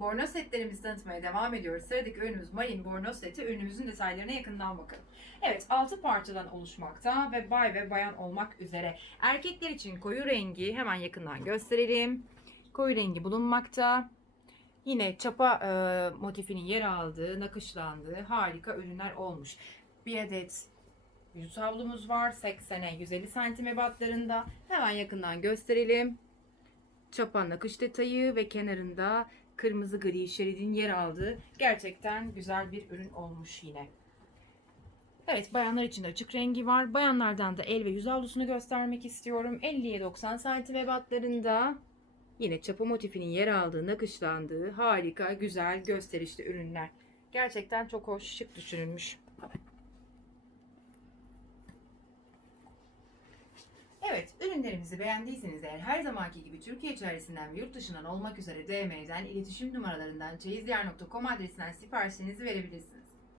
Bornoz setlerimizi tanıtmaya devam ediyoruz. Sıradaki ürünümüz Marine Bornoz seti. Ürünümüzün detaylarına yakından bakalım. Evet 6 parçadan oluşmakta ve bay ve bayan olmak üzere. Erkekler için koyu rengi hemen yakından gösterelim. Koyu rengi bulunmakta. Yine çapa e, motifinin yer aldığı, nakışlandığı harika ürünler olmuş. Bir adet yüz havlumuz var. 80'e 150 santim ebatlarında. Hemen yakından gösterelim. Çapa nakış detayı ve kenarında kırmızı gri şeridin yer aldığı gerçekten güzel bir ürün olmuş yine. Evet bayanlar için de açık rengi var. Bayanlardan da el ve yüz havlusunu göstermek istiyorum. 50'ye 90 santim ebatlarında. Yine çapa motifinin yer aldığı, nakışlandığı harika, güzel, gösterişli ürünler. Gerçekten çok hoş, şık düşünülmüş. Evet, ürünlerimizi beğendiyseniz eğer her zamanki gibi Türkiye içerisinden ve yurt dışından olmak üzere DM'den, iletişim numaralarından, çeyizdiyar.com adresinden siparişinizi verebilirsiniz.